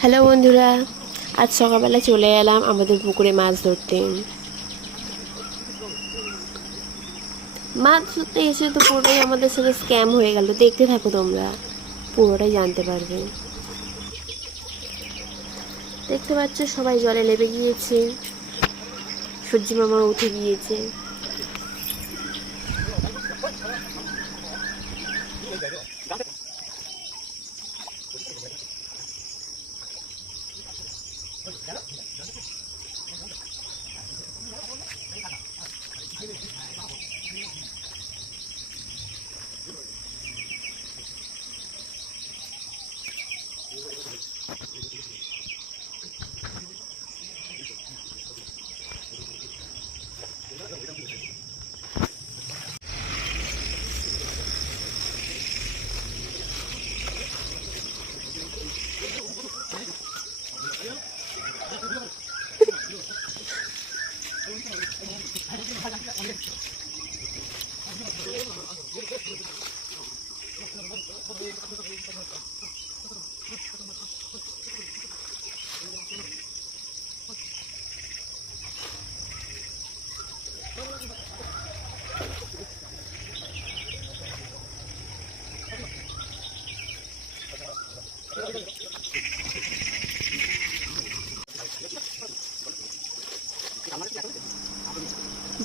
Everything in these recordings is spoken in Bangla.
হ্যালো বন্ধুরা, আজ সকালবেলা চলে এলাম আমাদের পুকুরে মাছ ধরতে। মাছ ধরতে এসে তো পুরোটাই আমাদের সাথে স্ক্যাম হয়ে গেল। দেখতে থাকো, তোমরা পুরোটাই জানতে পারবে। দেখতে পাচ্ছ সবাই জলে নেমে গিয়েছে, সূর্যি মামা উঠে গিয়েছে।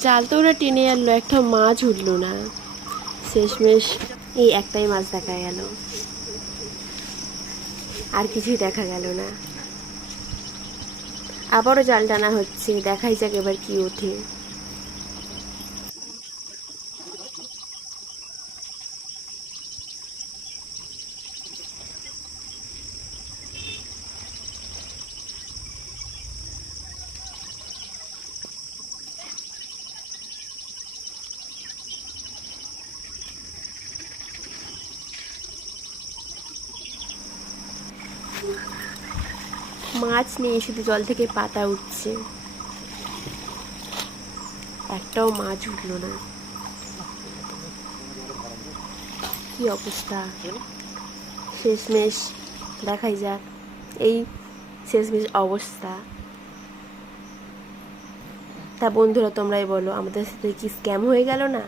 জাল তো ওরা টেনে আনলো, একটা মাছ উঠলো না। শেষমেশ এই একটাই মাছ দেখা গেল, আর কিছুই দেখা গেল না। আবারও জাল টানা হচ্ছে, দেখাই যাক এবার কি ওঠে। মাছ নেই, শুধু জল থেকে পাতা উঠছে, একটাও মাছ উঠলো না। কি অবস্থা! শেষমেশ দেখাই যাক এই শেষমেশ অবস্থা। তা বন্ধুরা, তোমরাই বলো, আমাদের সাথে কি স্ক্যাম হয়ে গেল না?